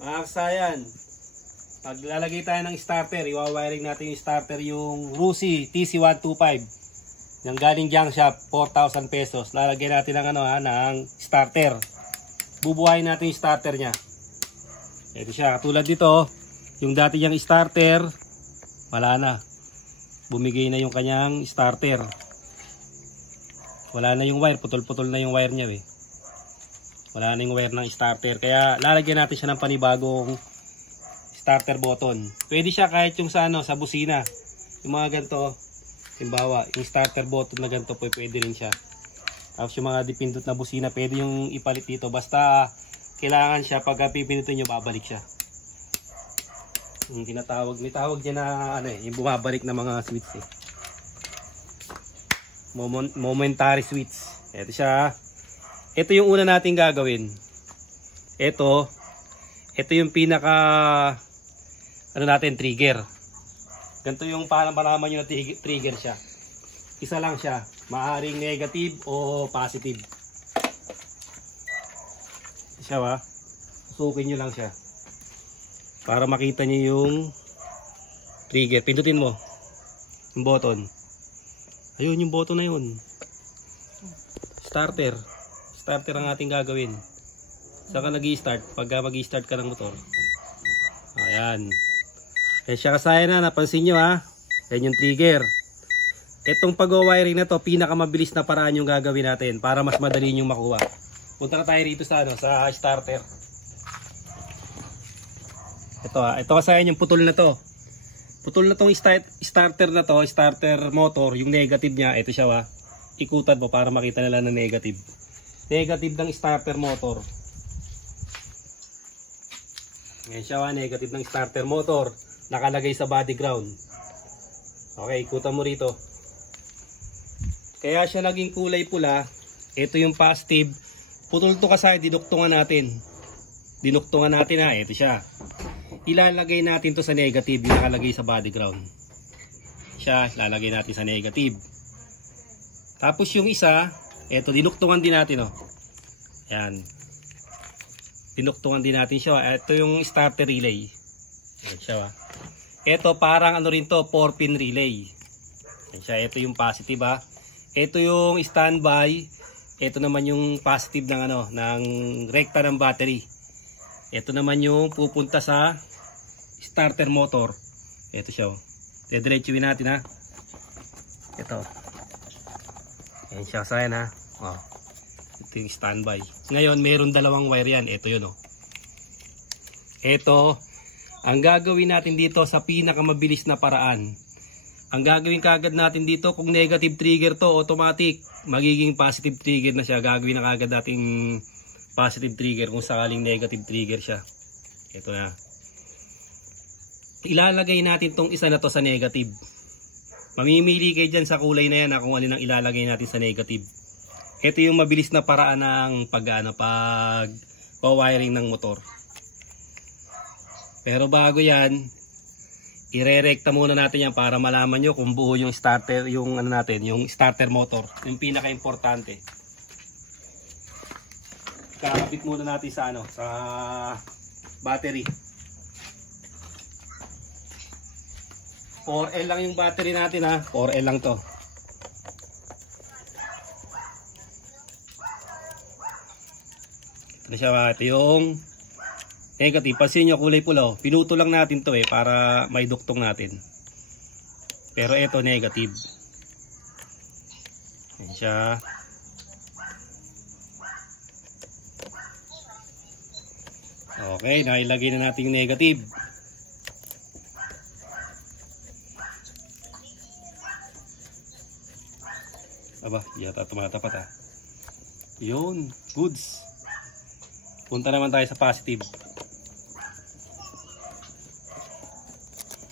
Mga kasayan, paglalagay tayo ng starter, iwawiring natin yung starter, yung Rusi TC125 yung galing junk shop, 4,000 pesos. Lalagyan natin ng, ng starter. Bubuhayin natin yung starter nya. Ito siya, katulad dito, yung dati niyang starter wala na, bumigay na yung kanyang starter, wala na yung wire, putol-putol na yung wire nya wala na yung wire ng starter, kaya lalagyan natin siya ng panibagong starter button. Pwede siya kahit yung sa sa busina, yung mga ganito, halimbawa yung starter button na ganito, pwede rin siya. Tapos yung mga dipindot na busina, pwede yung ipalit dito, basta kailangan siya pagka pipindutin nyo, babalik siya. Yung tinatawag, may tawag dyan na yung bumabalik na mga switch momentary switch. Ito siya. Ito yung una natin gagawin. Ito yung pinaka natin, trigger. Ganito yung para malaman nyo na trigger siya. Isa lang siya, maaaring negative o positive. Siya susukin nyo lang siya para makita nyo yung trigger. Pindutin mo yung button. Ayun yung button na yun. Starter ang ating gagawin. Saka nag-i-start pagka mag-i-start ka ng motor. Ayan. Kaya siya kasaya na, napansin nyo yan yung trigger. Itong pag-wiring na to, pinakamabilis na paraan yung gagawin natin para mas madali yung makuha. Punta na tayo rito sa sa starter. Ito kasaya yung putol na to. Putol na tong starter na to, starter motor, yung negative niya, ito siya ikutan mo para makita nila na negative. Negative ng starter motor. Ngayon siya negative ng starter motor. Nakalagay sa body ground. Okay, ikutan mo rito. Kaya siya naging kulay pula. Ito yung positive. Putol to kasi, dinuktungan natin. Dinuktungan natin ito siya. Ilalagay natin to sa negative, yung nakalagay sa body ground. Siya, ilalagay natin sa negative. Tapos yung isa, ito, dinuktungan din natin Ayan. Dinuktungan din natin siya. Ito yung starter relay. Ayan siya Ito parang rin to, 4-pin relay. Ayan siya, ito yung positive Ito yung standby. Ito naman yung positive ng ng rekta ng battery. Ito naman yung pupunta sa starter motor. Ito siya Dediretsuin natin Ito. Ayan siya, sayan Ito yung standby. Ngayon, meron dalawang wire yan. Ito yun Ito, ang gagawin natin dito sa pinakamabilis na paraan. Ang gagawin kagad natin dito, kung negative trigger to, automatic, magiging positive trigger na siya. Gagawin na kagad nating positive trigger kung sakaling negative trigger siya. Ito na. Ilalagay natin tong isa na to sa negative. Mamimili kayo dyan sa kulay na yan kung alin ang ilalagay natin sa negative. Ito yung mabilis na paraan ng pag-wiring ng motor. Pero bago yan, ire-rekta muna natin yan para malaman nyo kung buo yung starter, yung yung starter motor, yung pinaka-importante. Kakabit muna natin sa sa battery. 4L lang yung battery natin 4L lang to. Ito siya ito yung negative. Pansin nyo kulay pula Pinuto lang natin to para may duktong natin. Pero ito negative. Ayan siya. Okay, nailagay na natin yung negative. Aba, yata tumatapat Yun, goods. Punta naman tayo sa positive.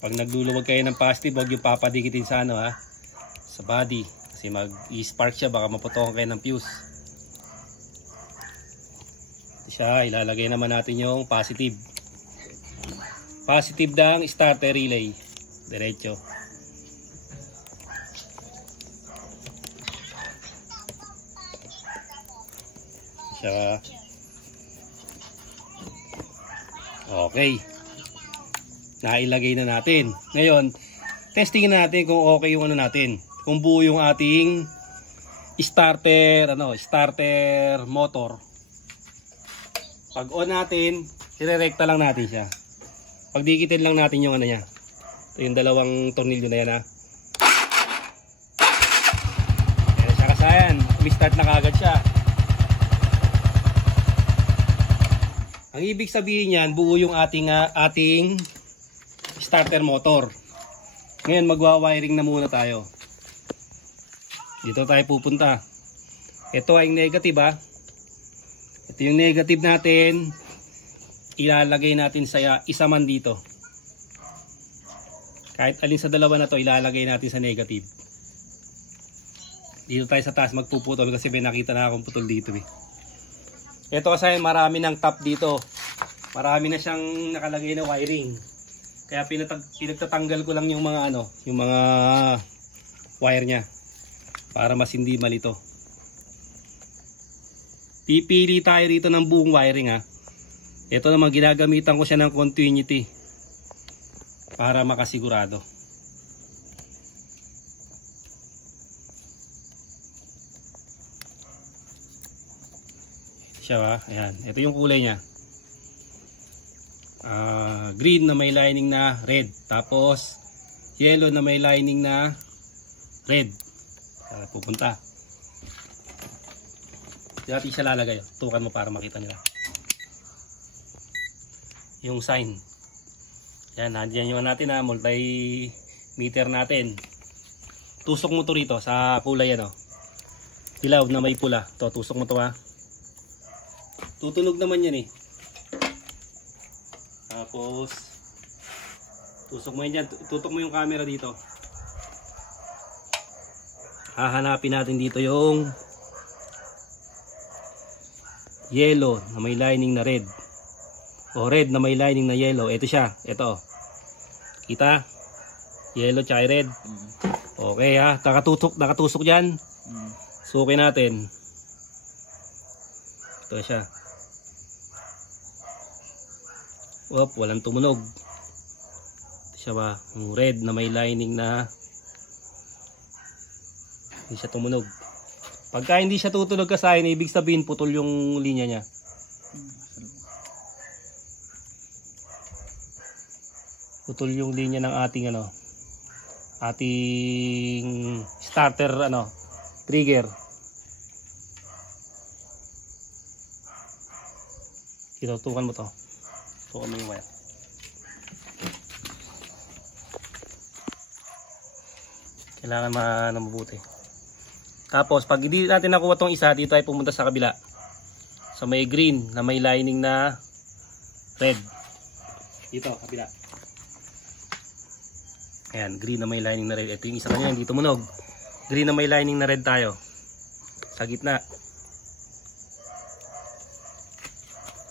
Pag nagluluwag kayo ng positive, huwag yung papadikitin sa sa body. Kasi mag-i-spark siya, baka maputokan kayo ng fuse. Siya, ilalagay naman natin yung positive. Positive ng starter relay. Diretso. Siya. Okay. Nailagay na natin. Ngayon, testingin natin kung okay yung ano natin. Kung buo yung ating starter motor. Pag on natin, irerekta lang natin siya. Pagdikitin lang natin yung ano niya. Ito yung dalawang tornilyo na yan ha. Ayan siya kasayan. Start na kagad siya. Ang ibig sabihin niyan, buo yung ating starter motor. Ngayon magwa-wiring na muna tayo. Dito tayo pupunta. Ito ay negative ha. Ito yung negative natin. Ilalagay natin sa isa man dito. Kahit alin sa dalawa na to, ilalagay natin sa negative. Dito tayo sa taas magpuputol kasi may nakita na akong putol dito eh. Ito kasi marami ng top dito. Marami na siyang nakalagay na wiring. Kaya pinagtatanggal ko lang yung mga yung mga wire niya para mas hindi malito. Pipili tayo rito ng buong wiring ha. Ito naman ginagamitan ko siya ng continuity para makasigurado. Siya ha. Ayan. Ito yung kulay niya. Green na may lining na red. Tapos yellow na may lining na red. Pupunta. Dati siya lalagay. Tukan mo para makita nila yung sign. Yan, nandiyan yung natin na multimeter natin. Tusok mo to rito sa kulay dilaw na may pula. To, tusok mo to ha. Tutunog naman yan eh. Tapos tusok mo yan dyan. Tutok mo yung camera dito. Hahanapin natin dito yung yellow na may lining na red. O red na may lining na yellow. Ito siya. Ito. Kita? Yellow tsaka red. Okay ha. Nakatusok dyan. Sukin natin. Ito siya. Oop, walang tumunog. Ito siya ba? Yung red na may lining na hindi siya tumunog. Pagka hindi siya tutunog kasayan, ibig sabihin putol yung linya niya. Putol yung linya ng ating ating starter trigger. Tutukan mo to. Tutukan mo yung wire. Kailangan mabuti. Tapos pag hindi natin nakuha tong isa, dito ay pumunta sa kabila. Sa may green na may lining na red. Dito, kabila. Ayan, green na may lining na red. Ito yung isa kanina, hindi tumunog. Green na may lining na red tayo. Sa gitna.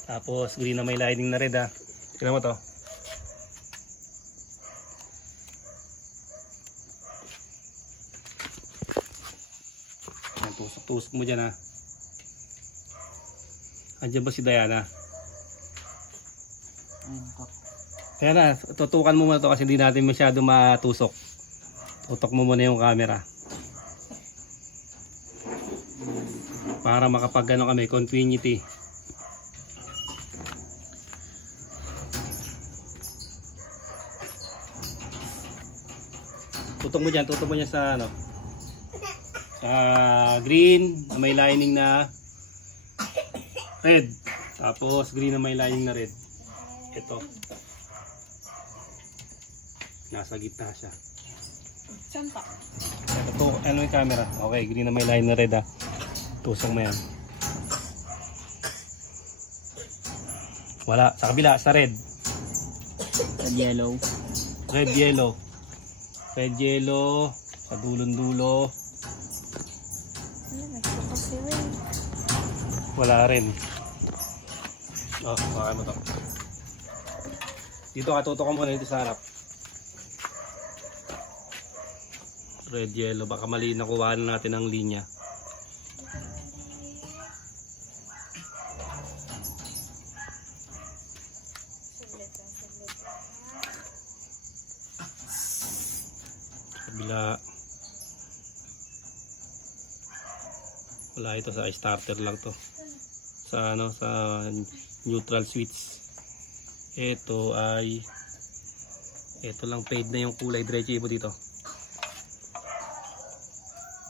Tapos green na may lining na red ha. Tignan mo to. Ayan, tusok mo dyan ha. Andiyan ba si Diana? Kaya na, tutukan mo muna to kasi hindi natin masyado matusok. Tutok mo muna yung camera. Para makapag kami, continuity. Tutok mo dyan sa sa green na may lining na red. Tapos green na may lining na red. Ito. Nasa gitna siya. Saan pa? Ito, ano yung camera? Okay, green na may line na red ha. Tusok mo yan. Wala, sa kabila, sa red. Red yellow. Red yellow. Red yellow. Sa dulon-dulo. Wala rin. Oh, bakit mo to. Dito ka, tutok mo na dito sa harap. Red yellow, baka mali nakuha na natin ang linya. Kabila. Wala, ito sa starter lang to. Sa ano, sa neutral switch. Ito ay lang, fade na yung kulay, diretso mo dito.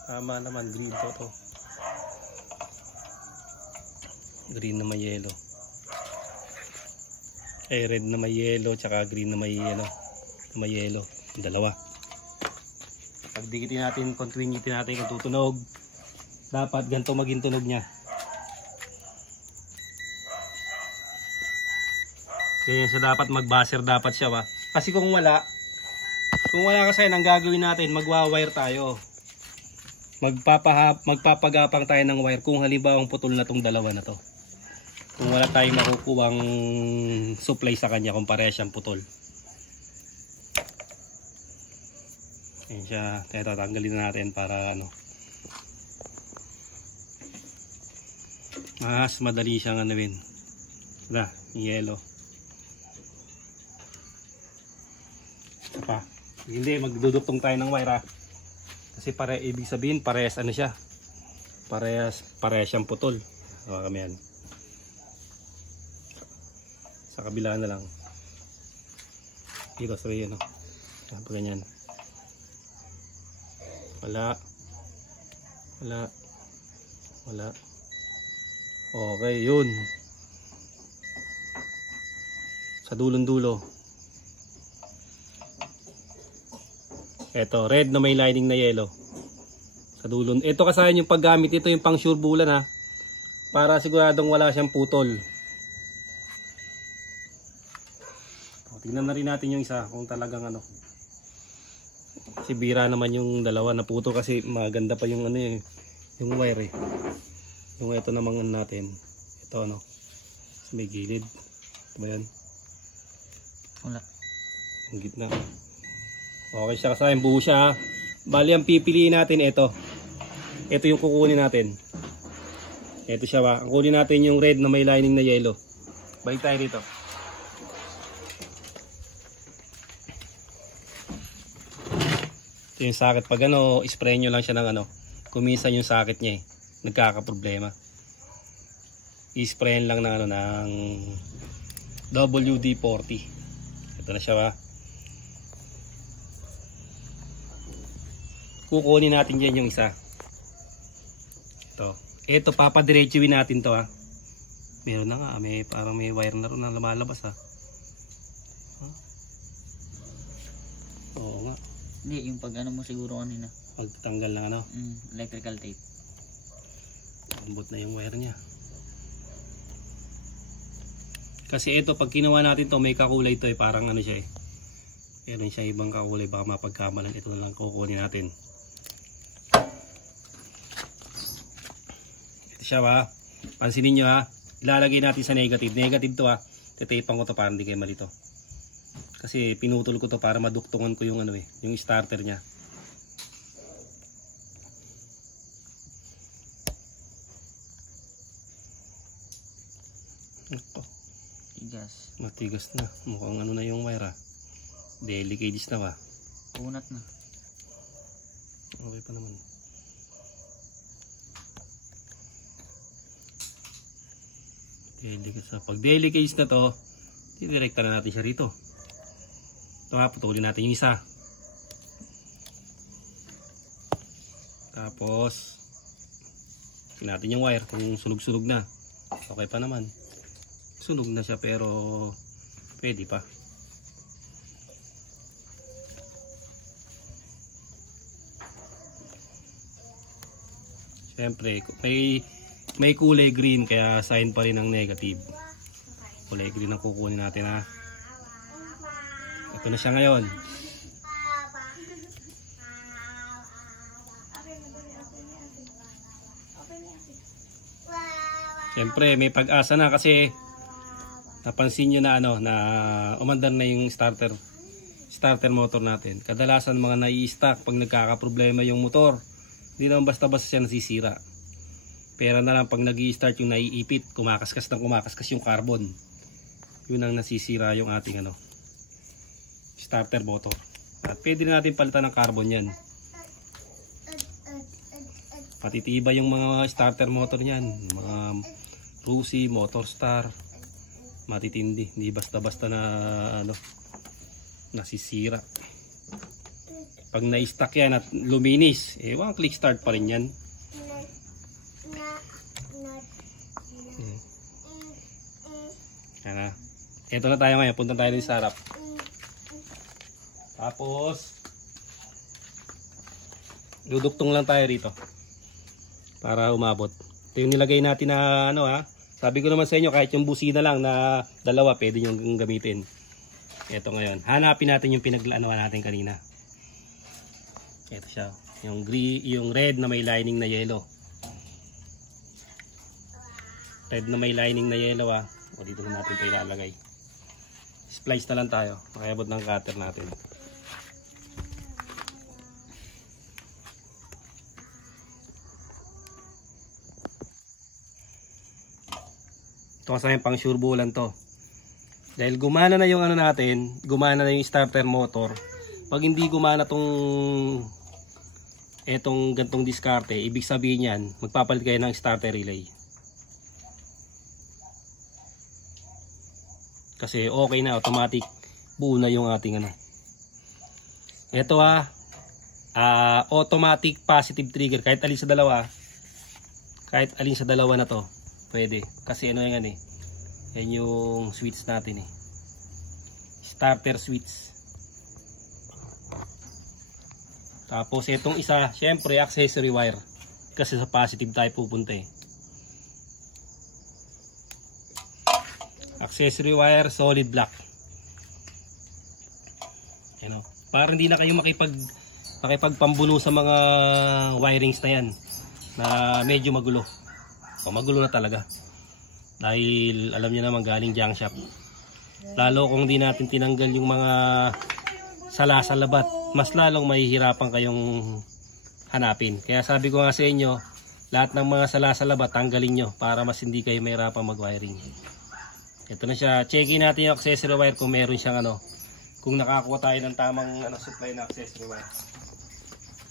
Tama naman, green to. Green na may yellow. Red na may yellow, tsaka green na may yellow. Dalawa. Pag dikitin natin, continuity natin kung tutunog, dapat ganito maging tunog niya. Kaya siya dapat mag-buzzer, dapat siya ba? Kasi kung wala kasi, ang gagawin natin, magwa-wire tayo. Magpapagapang tayo ng wire kung halimbawa putol na tong dalawa na to. Kung wala tayong makukuhang supply sa kanya kung parehas siyang putol. Ayan siya. Ito, tanggalin na natin para ano. Mas madali siyang anuin. Wala, yellow. Pa. Hindi, magduduktong tayo ng wire ha. Kasi ibig sabihin parehas ano siya. Parehas siyang putol. So, kami yan. Sa kabila na lang. Dito sa yan, no. Tapos ganyan. Wala. Okay, yun. Sa dulong-dulo. Ito, red na may lining na yellow. Sa dulon. Ito kasayan yung paggamit. Ito yung pang sure bulan ha. Para siguradong wala siyang putol. Tingnan na rin natin yung isa kung talagang ano. Kasi bira naman yung dalawa na puto kasi maganda pa yung ano eh, yung wire eh. Yung ito namang natin. Ito ano. May gilid. Ito ba yan? Wala. Yung gitna. Okay siya kasi buo siya. Bali ang pipiliin natin ito. Ito yung kukunin natin. Ito siya ba. Ang kunin natin yung red na may lining na yellow. Balik tayo dito. Ito yung socket. Pag ano, spray nyo lang siya ng ano. Kumisan yung socket niya eh. Nagkakaproblema. I-sprayin lang ng ano ng WD-40. Ito na siya ba. Kukunin natin dyan yung isa. Ito papadiretsuin natin to ha. Meron na nga, parang may wire na rin na lumalabas ha. Oo nga. Hindi, yung pag ano mo siguro kanina. Pagtanggal ng ano? Electrical tape. Ambot na yung wire niya. Kasi ito, pag kinuha natin to, may kakulay to eh. Parang ano siya eh. Meron siya ibang kakulay, baka mapagkamalan. Ito na lang kukunin natin. Siya ba, pansinin nyo ha, ilalagay natin sa negative to ha, titapang ko to para hindi kayo malito kasi pinutol ko to para maduktungan ko yung ano eh, yung starter nya. Ito matigas na, mukhang ano na yung wire ha, delicate na ba, punat na, okay pa naman. Pag delicate na to, didirekta na natin siya rito. Ito nga, putulin natin yung isa. Tapos tingnan natin yung wire kung sunog-sunog na. Okay pa naman. Sunog na siya pero pwede pa. Siyempre, may kulay green kaya sign pa rin ng negative. Kulay green ang kukunin natin ha. Ito na siya ngayon. Siyempre may pag-asa na kasi napansin nyo na ano na umandar na yung starter motor natin. Kadalasan mga nai-stack pag nagkakaproblema yung motor, hindi naman basta-basta siya nasisira. Pero na lang pag nag-i-start yung naiipit, kumakaskas yung carbon. Yun ang nasisira yung ating ano, starter motor. At pwede rin natin palitan ng carbon yan. Patitiba yung mga starter motor niyan, mga Rusi, Motorstar, matitindi, hindi basta-basta na ano, nasisira. Pag na-stack yan at luminis, one click start pa rin yan. Yan. Ito na tayo ngayon, punta tayo din sa harap. Tapos duduktong lang tayo rito para umabot. Ito yung nilagay natin na ano sabi ko naman sa inyo, kahit yung busina lang na dalawa pwede nyo gamitin. Ito ngayon, hanapin natin yung pinaglanuan natin kanina. Ito siya, yung green, yung red na may lining na yellow. Red na may lining na yellow o dito na natin ito ilalagay. Splice na lang tayo, pakiabot ng cutter natin. Ito kasi yung pang sure bulan to. Dahil gumana na yung ano natin, gumana na yung starter motor. Pag hindi gumana etong gantong diskarte, ibig sabihin yan, magpapalit kayo ng starter relay. Kasi okay na, automatic buo na yung ating ano. Ito automatic positive trigger, kahit alin sa dalawa. Kahit alin sa dalawa na to, pwede. Kasi ano yan yan yung switch natin starter switch. Tapos itong isa, syempre accessory wire. Kasi sa positive tayo pupunta Accessory wire, solid black. Para hindi na kayo makipagpambuno sa mga wirings na yan na medyo magulo. Magulo na talaga. Dahil alam niyo naman galing junk shop. Lalo kung di natin tinanggal yung mga sala sa labat, mas lalong mahihirapan kayong hanapin. Kaya sabi ko nga sa inyo, lahat ng mga sala sa labat tanggalin nyo para mas hindi kayo mahirapan mag-wiring. Ito na siya. Checkin natin yung accessory wire kung meron siyang kung nakakuha tayo ng tamang supply na accessory wire.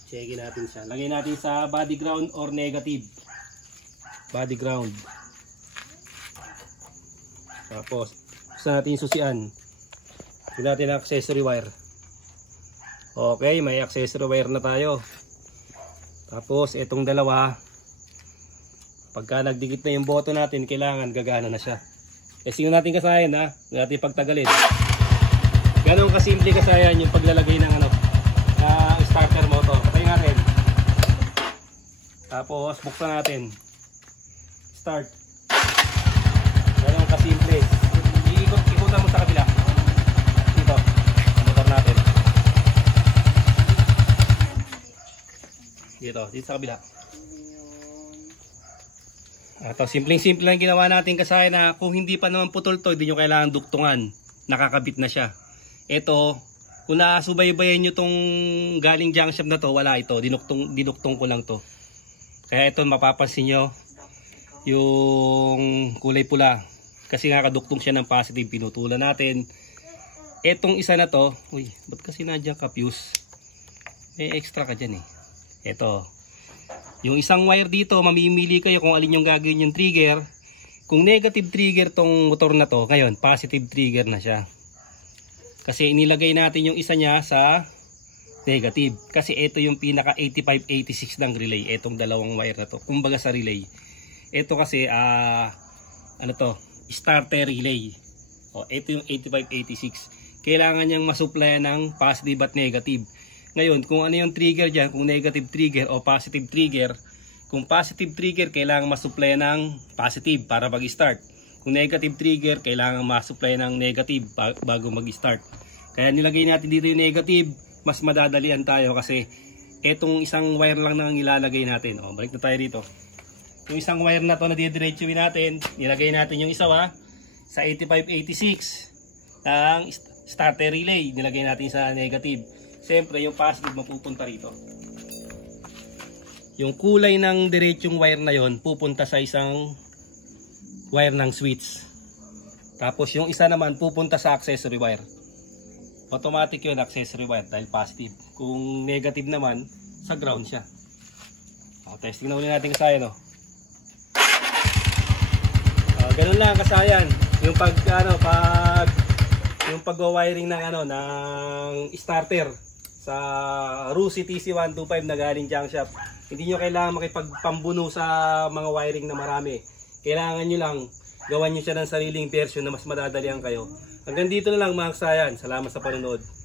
Checkin natin siya. Lagay natin sa body ground or negative. Body ground. Tapos gusto natin yung susian. Lagyan natin ang accessory wire. Okay, may accessory wire na tayo. Tapos itong dalawa, pagka nagdikit na yung boto natin, kailangan gagana na siya. Kasi yung natin kasayan hindi natin pagtagalin. Ganun kasimple kasayan yung paglalagay ng starter motor. Patayin natin. Tapos buksan natin. Start. Ganun kasimple. Ikutan mo sa kabila. Dito. Ang motor natin. Dito sa kabila. Ito, simpleng-simple lang ginawa natin kasi na kung hindi pa naman putol to, hindi nyo kailangan duktungan. Nakakabit na siya. Ito, kung nasubaybayan nyo tong galing junk shop na to, wala ito. Dinuktong ko lang to. Kaya ito, mapapansin nyo, yung kulay pula. Kasi nga kaduktong siya ng positive, pinutulan natin. Etong isa na to, ba't kasi nandiyan ka fuse? May extra ka dyan Ito. Yung isang wire dito, mamimili kayo kung alin yung gagawin yung trigger. Kung negative trigger tong motor na to, ngayon positive trigger na siya. Kasi inilagay natin yung isa niya sa negative. Kasi ito yung pinaka 85-86 ng relay. Itong dalawang wire na to. Kumbaga sa relay. Ito kasi, starter relay. Ito yung 85-86. Kailangan niyang masupply ng positive at negative. Ngayon, kung ano yung trigger dyan, kung negative trigger o positive trigger, kung positive trigger, kailangan masupply ng positive para mag-start. Kung negative trigger, kailangan masupply ng negative bago mag-start. Kaya nilagay natin dito yung negative, mas madadalian tayo kasi etong isang wire lang nang ilalagay natin. Balik na tayo dito. Yung isang wire na to na didiretsuin natin, nilagay natin yung isa sa 85-86 ng starter relay, nilagay natin sa negative. Siyempre, yung positive mapupunta rito. Yung kulay ng diretsong wire na yon pupunta sa isang wire ng switch. Tapos yung isa naman pupunta sa accessory wire. automatic yun, accessory wire dahil positive. Kung negative naman, sa ground siya. Testing na ulit natin kasayan. Ganun lang kasayan. Yung yung pag-wiring ng ng starter sa Rusi TC125 na galing junk shop. Hindi nyo kailangan makipagpambuno sa mga wiring na marami. Kailangan nyo lang gawan nyo siya ng sariling version na mas madadalian kayo. Hanggang dito na lang mga kasayan. Salamat sa panonood.